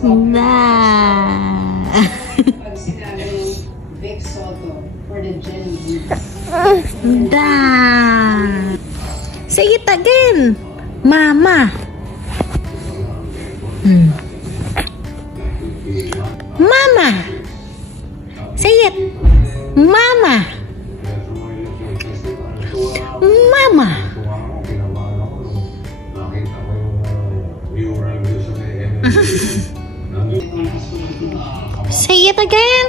Na. Da. Say it again. Mama. Mama. Say it. Mama. Mama. Say it again.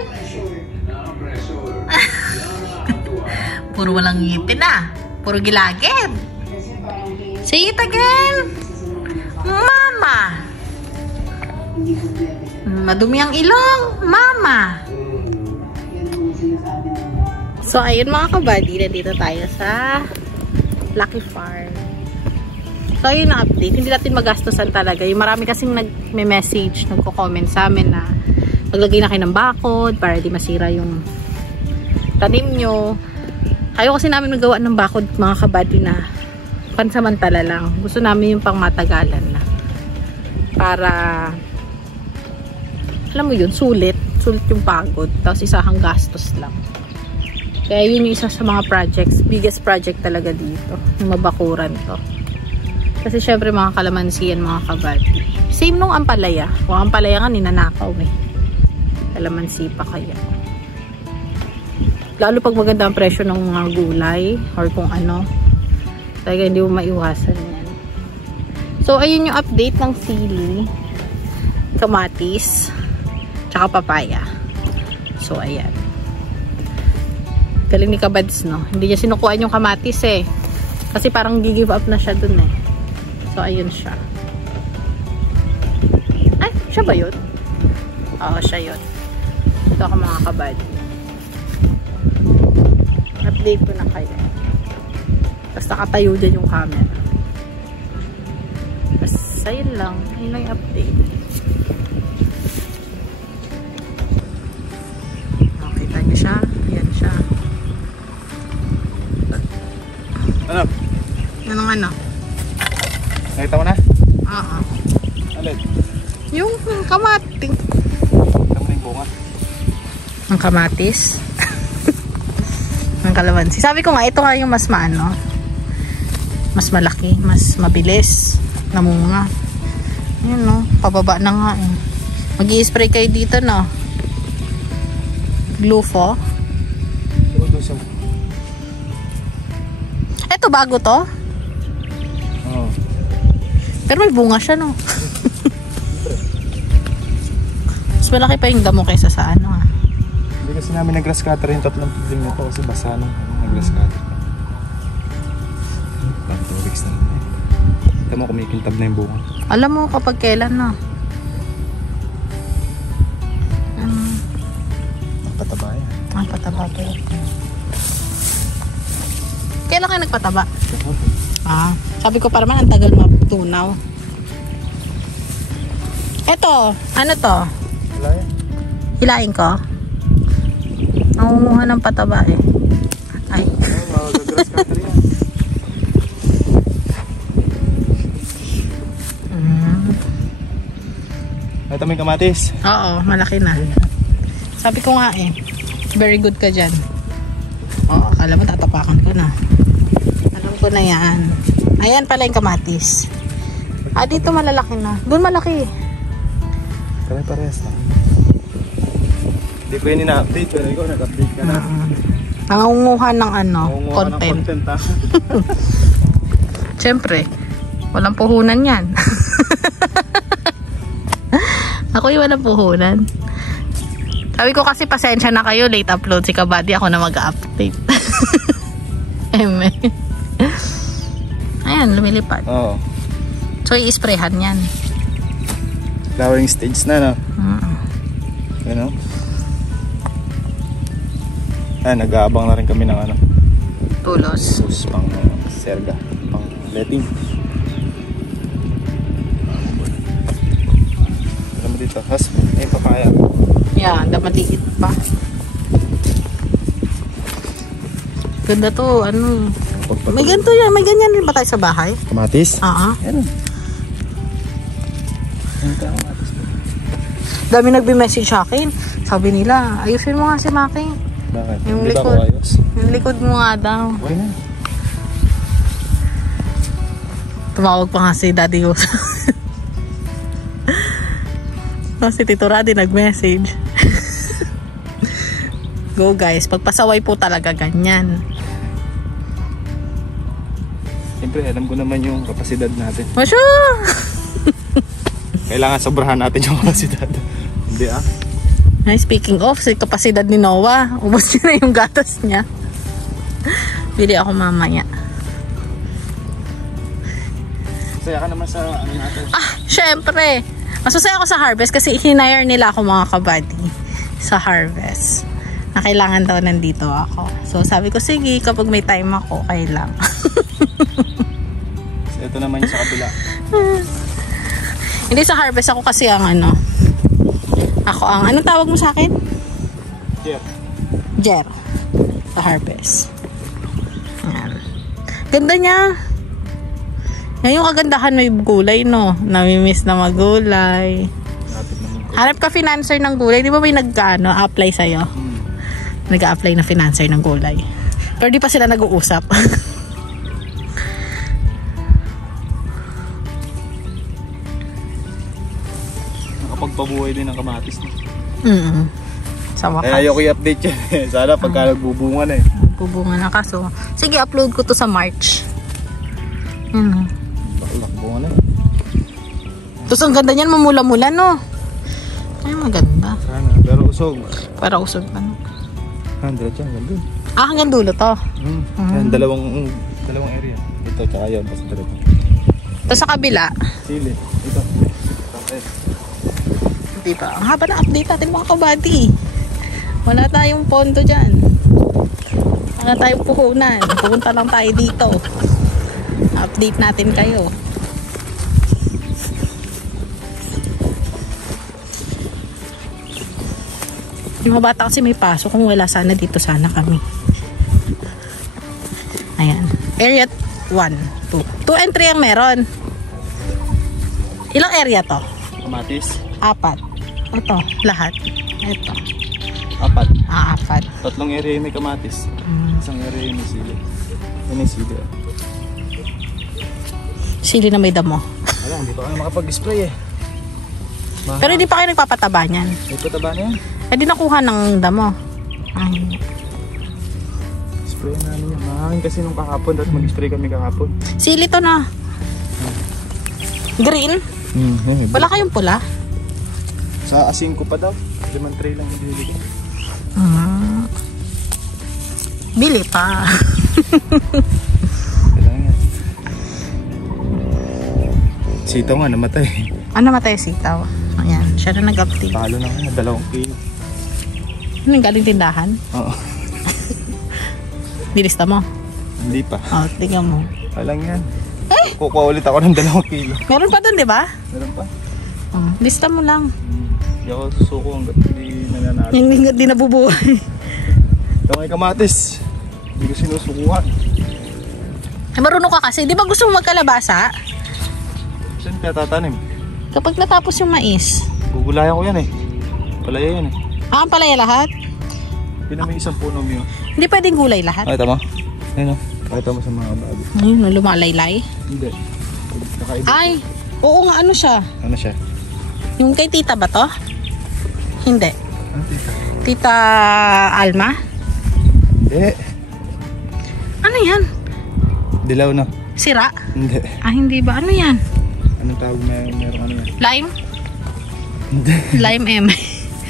Puro walang ngipin na. Puro gilagid. Say it again. Mama. Madumi ang ilong. Mama. So, ayun mga kabady, nandito tayo sa Lucky Farm. So, ayun na update. Hindi natin magastosan talaga. Yung marami kasing nag-message, nagko-comment sa amin na maglagay na kayo ng bakod para di masira yung tanim nyo. Ayaw kasi namin magawa ng bakod mga kabady na pansamantala lang. Gusto namin yung pang matagalan na. Para, alam mo yun, sulit yung pagod. Tapos isahang gastos lang. Kaya yun yung isa sa mga projects, biggest project talaga dito. Yung mabakuran to. Kasi syempre mga kalamansi yan mga kabady. Same nung ampalaya. Kung ampalaya nga ninanakaw eh. Kalamansi pa kaya. Lalo pag maganda ang presyo ng mga gulay or kung ano, talaga hindi mo maiwasan yan. So, ayun yung update ng sili, kamatis, tsaka papaya. So, ayan. Galing ni Kabads, no? Hindi niya sinukuhaan yung kamatis eh. Kasi parang gi-give up na siya dun eh. So, ayun siya. Ay, siya ba yun? Oo, siya yun. Ito ako mga kabady. Update ko na kayo. Tapos nakatayo dyan yung camera. Tapos ayun lang. Ayun lang yung update. Nakita niyo siya. Ayan siya. Ano? Anong ano? Nakita mo na? Oo. Alin? Yung kamatis. Ito mo na yung bunga. Ang kamatis. Ang kalamansi. Sabi ko nga, ito nga yung mas maano. Mas malaki. Mas mabilis. Namunga. Ayan no. Pababa na nga eh. Mag-i-spray kayo dito no. Glufo. Ito bago to? Oo. Pero may bunga siya no. Mas malaki pa yung damo kaysa sa ano ah. Hindi kasi namin nag-grass cutter yung tatlong pidling na to kasi basa nung nag-grass cutter. Parang 2 weeks na rin eh. Kita mo kumikintab na yung bunga. Alam mo kapag kailan no. Pataba yan. Ang pataba pa yun. Kailan kayo nagpataba? Ah, sabi ko para man ang tagal matunaw. Eto, ano to? Wala yan. Hilain ko? Nangunguha ng pataba eh. Ay. Mag-grass cutter yan. Ito may kamatis. Oo, malaki na. Sabi ko nga eh, very good ka dyan. Oo, akala mo tatapakan ko na. Alam ko na yan. Ayan pala yung kamatis. Ah, dito malalaki na. Doon malaki. Pare-parehas lang. Hindi ko yun ina-update. Pero ikaw nag-update ka na. Nangunguha ng ano, Nangunguha content. ng content ha. Siyempre, walang puhunan yan. Ako yung walang puhunan. Sabi ko kasi pasensya na kayo, late upload si Kabady, ako na mag-update. Ayan, lumilipad. Oo. So, i-sprayhan yan. Flowering stage na, no? You know? Ayan, nag-aabang na rin kami ng ano. Tulos. Sus, pang serga. Pang letting. Alam mo dito. Has, may papaya. Yeah, damaliit pa. Ganda to, ano. May ganito yan, may ganyan rin ba tayo sa bahay? Kamatis? Oo. Ayan. Ayan ka kamatis. Dami nagbi-message sa akin. Sabi nila, ayusin mo nga si Maki. Bakit? Yung Hindi ba likod. ako ayos? Yung likod mo nga daw. Okay na. Tumawag pa nga si Daddy Yus. Si Tito Radi nag-message. Go guys, pagpasaway po talaga ganyan. Siyempre, alam ko naman yung kapasidad natin. Masya! Kailangan sobrahan natin yung kapasidad. Hindi ah. Ay, speaking of, si kapasidad ni Noah, ubos niya na yung gatas niya. Bili ako mamaya. Saya ka naman sa ano natin. Syempre. Masasaya ako sa harvest kasi hinire nila ako mga kabady sa harvest. Na kailangan daw nandito ako. So sabi ko, sige, kapag may time ako, kailang. So, ito naman yung sa kabila. Hindi sa harvest ako kasi ang ano. Ako ang, anong tawag mo sa akin? Jer. Jer. Sa harvest. Ayan. Ganda niya. Yan yung kagandahan, may gulay, no? Namimiss na magulay. Hanap ka financer ng gulay. Di ba may apply sa'yo? Nag-a-apply na financer ng gulay. Pero di pa sila nag-uusap. Nakapagpabuhay din ng kamatis. Sa wakas. Kaya ayoko i-update yan. Sana pagka nagbubunga na eh. Bubunga na kaso. Sige, upload ko to sa March. Nakabunga na. Tapos ang ganda niyan, mamula-mula, no? Ay, maganda. Sana, pero usog. Para usog pa, no? 100 yan, ganda. Hanggang dulo to. Yan, dalawang area. Ito, tsaka yun. Ito sa kabila. Sili. Ito. Okay. Diba? Ang haba na update natin mga kabady. Wala tayong pondo dyan. Wala tayong puhunan. Pupunta lang tayo dito. Update natin kayo. Yung mga bata kasi may pasok. Kung wala sana dito, sana kami. Ayan. Area 1, 2. 2 and 3 ang meron. Ilang area to? Kamatis. 4. Ito, lahat. Ito. 4. 4. Tatlong area yung may kamatis. Isang area yung may sili. Yung may sili. Sili na may damo. Wala, hindi pa kayo makapag-spray eh. Pero hindi pa kayo nagpapataba niyan. May pataba na yan. Eh di nakuha ng damo. Ay. Spray namin yan. Mahangin kasi nung kahapon. Dahil mag-spray kami kahapon. Sili to na. Green? Wala kayong pula? Sa asin ko pa daw. 5 tray lang yung binili ko. Bili pa. Kailangan yan. Sitaw nga namatay. Ano namatay sitaw? Ayan, siya na nag-update. Talo na nga, 2 kilo. Ano yung galing tindahan? Oo. Nilista mo? Hindi pa. Oo, tingnan mo. Walang yan. Kukuha ulit ako ng 2 kilo. Meron pa dun, di ba? Meron pa. Lista mo lang. Hindi ako susuko hanggang hindi nananalo. Yung hindi nabubuhay. Ito may kamatis. Hindi ko sinusukuhan. Eh, marunong ka kasi. Di ba gusto mo magkalabasa? Saan kaya tatanim? Kapag natapos yung mais. Gugulayan ko yan eh. Palaya yan eh. Ang palaya lahat? Hindi na may isang puno mo. Hindi pwedeng gulay lahat? Ay, tama. Ayun o. Pakita mo sa mga bago. Ayun, lumalaylay. Hindi. Nakaiba. Ay, oo nga, ano siya? Ano siya? Yung kay tita ba to? Hindi. Ano tita? Tita Alma? Hindi. Ano yan? Dilaw na. Sira? Hindi. Hindi ba? Ano yan? Anong tawag meron ano yan? Lime? Hindi. Lime M.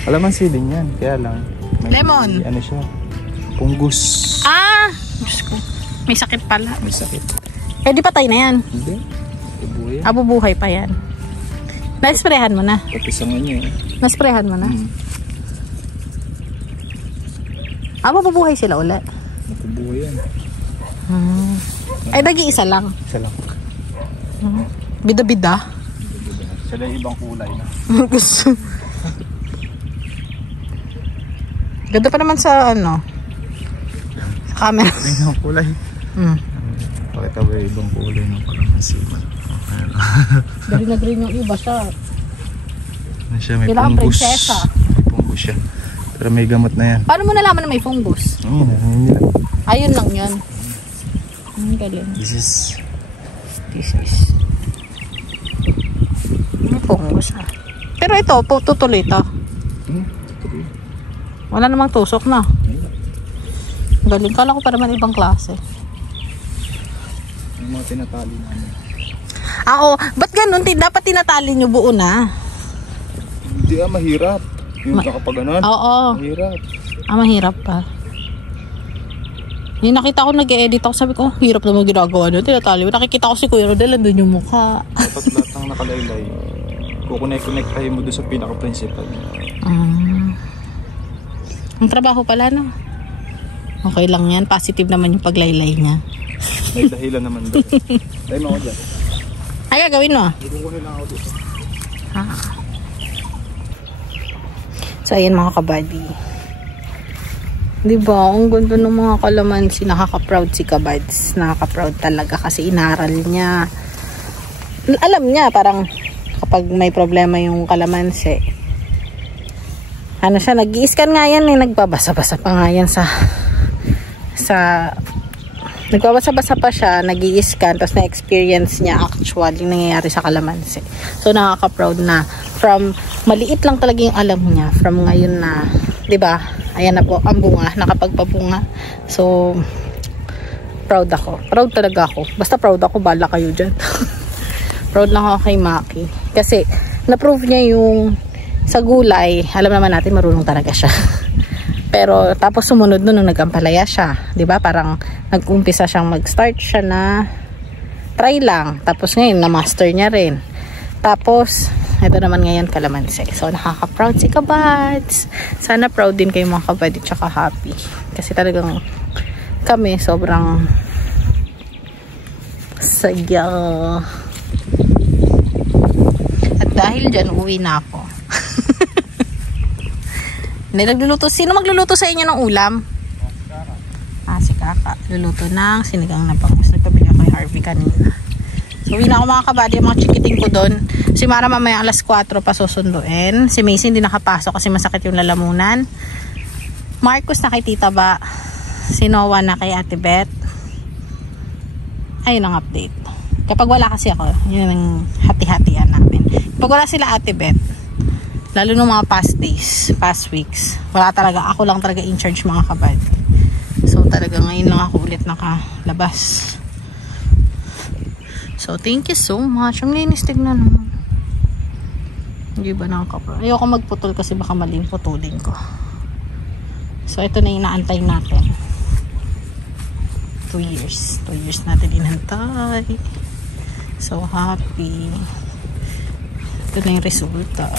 Alaman siling yan. Kaya lang. May, Lemon. Ano siya? Punggus. Diyos ko. May sakit pala. May sakit. Eh, di patay na yan. Hindi. Bubuhay yan. Bubuhay pa yan. Na-sprayhan mo na. Pati sa niya eh. Na-sprayhan mo na. Mabubuhay sila ulit. Bubuhay yan. Ay, nag-iisa lang. Isa lang. Bida-bida. Sila yung ibang kulay na. Ganda pa naman sa ano. Sa camera. Ibang kulay. Pakita ba yung ibang kulay ng kalamansi? Dari na green yung iba siya. Ano siya, may Kailangan fungus. prinsesa. May fungus siya. Pero may gamot na yan. Paano mo nalaman na may fungus? Ayun, ayun lang. Ayun lang yun. Ang galing. This is... May fungus ah. Pero ito, tutuloy ito. Wala namang tusok na. Galing. Kala ko pa naman ibang klase. Yung mga tinatali namin. Oo. Ba't ganun? Dapat tinatali nyo buo na. Hindi mahirap. Yung kapag ganun. Oo. Mahirap. Mahirap pa. Yung nakita ko nag-e-edit ako, sabi ko, hirap naman ginagawa nyo. Tinatali mo. Nakikita ko si Kuya Rodel, andun yung mukha. Dapat lahat ng nakalaylay. Kukonect tayo mo doon sa pinaka-principal. Ang trabaho pala, no? Okay lang yan. Positive naman yung paglaylay niya. May dahilan naman doon. Tayo mo ako dyan. Ay, gagawin mo. Kukunin lang ako dito. So, ayan mga kabady. Diba? Ang ganda ng mga kalamansi. Nakaka-proud si Kabads. Nakaka-proud talaga kasi inaral niya. Alam niya, parang kapag may problema yung kalamansi, ano siya, nag-i-scan nga yan eh. Nagbabasa-basa pa nga yan nagbabasa-basa pa siya, nag-i-scan, tapos na-experience niya actually nangyayari sa kalamansi. So, nakaka-proud na from, maliit lang talaga yung alam niya, from ngayon na, diba, ayan na po, ang bunga, nakapagpabunga. So, proud ako. Proud talaga ako. Basta proud ako, bala kayo dyan. Proud lang ako kay Maki. Kasi, na-prove niya yung sa gulay, alam naman natin marunong talaga siya. Pero tapos sumunod nun nung nag-ampalaya siya, 'di ba? Parang nag-umpisa siyang mag-start siya na try lang. Tapos ngayon na-master niya rin. Tapos ito naman ngayon kalamansi. So nakaka-proud si Kabads. Sana proud din kayo mga kabady tsaka happy. Kasi talagang kami sobrang saya. At dahil dyan, uwi na ako. Nagluluto. Sino magluluto sa inyo ng ulam? Si Kaka. Luluto ng sinigang na bangus. Nagpabili ako kay Harvey kanina. So, uwi na ako mga kabady. Mga chikiting ko doon. Si Mara mamaya alas 4 pa susunduin. Si Macy hindi nakapasok kasi masakit yung lalamunan. Marcos na kay Tita Ba. Si Noah na kay Ate Beth. Ayun ang update. Kapag wala kasi ako, yun ang hati-hatian namin. Kapag wala sila Ate Beth, lalo nung mga past days, past weeks, wala talaga, ako lang talaga in charge mga kabad. So talaga ngayon lang ako ulit nakalabas. So thank you so much. Ang linis, tignan mo. Hindi ba nakakapro? Ayoko magputol kasi baka maling putulin ko. So ito na yung inaantay natin. 2 years. 2 years natin inantay. So happy. Ito na yung resulta.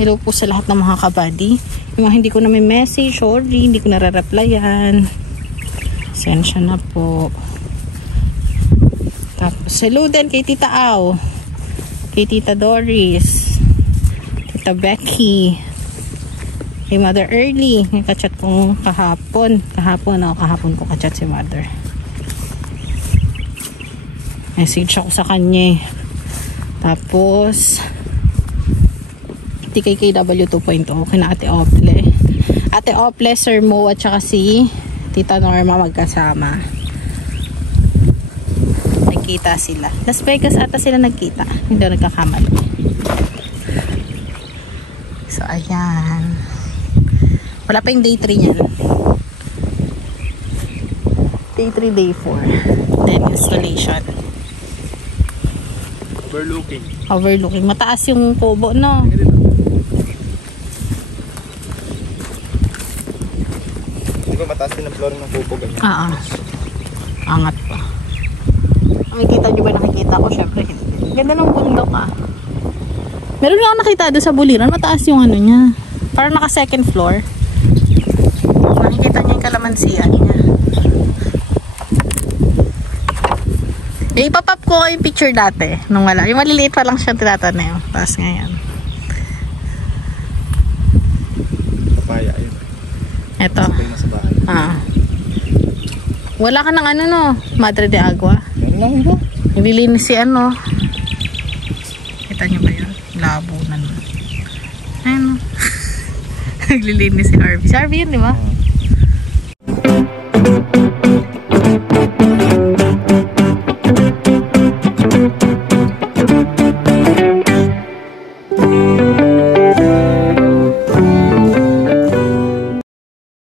Hello po sa lahat ng mga kabady. Yung mga hindi ko na may message, sorry, hindi ko nare-replyan. Sensya na po. Tapos hello din kay Tita Au, kay Tita Doris, Tita Becky, kay Mother Early. Yung kachat kong kahapon ko kachat si Mother. Message ako sa kanya. Tapos TKKW 2.0 kina Ate Ople. Ate Ople, Sir Mo at saka si Tita Norma magkasama. Nagkita sila. Las Vegas ata sila nagkita. Hindi ako nagkakamali. So ayan. Wala pa yung day 3 niyan. Day 3, day 4. Then installation. Overlooking. Mataas yung kubo, no? Di ba mataas din ang flooring ng kubo ganyan? Angat pa. Nakikita nyo ba nakikita ko? Syempre hindi. Ganda ng bundok Meron lang ako nakita doon sa buliran. Mataas yung ano niya. Parang naka second floor. Nakikita niya yung kalamansian niya. Ipapap ko yung picture dati nung wala. Yung maliliit pa lang siyang tinatanim. Tapos ngayon. Papaya yun. Ito. Sabay na sa bahay. Wala ka ng ano no? Madre de Agua. Meron lang ito. Nililinis si ano. Kita nyo ba yun? Labo na nun. Ayun. Naglilinis si Harvey. Si Harvey yun, di ba?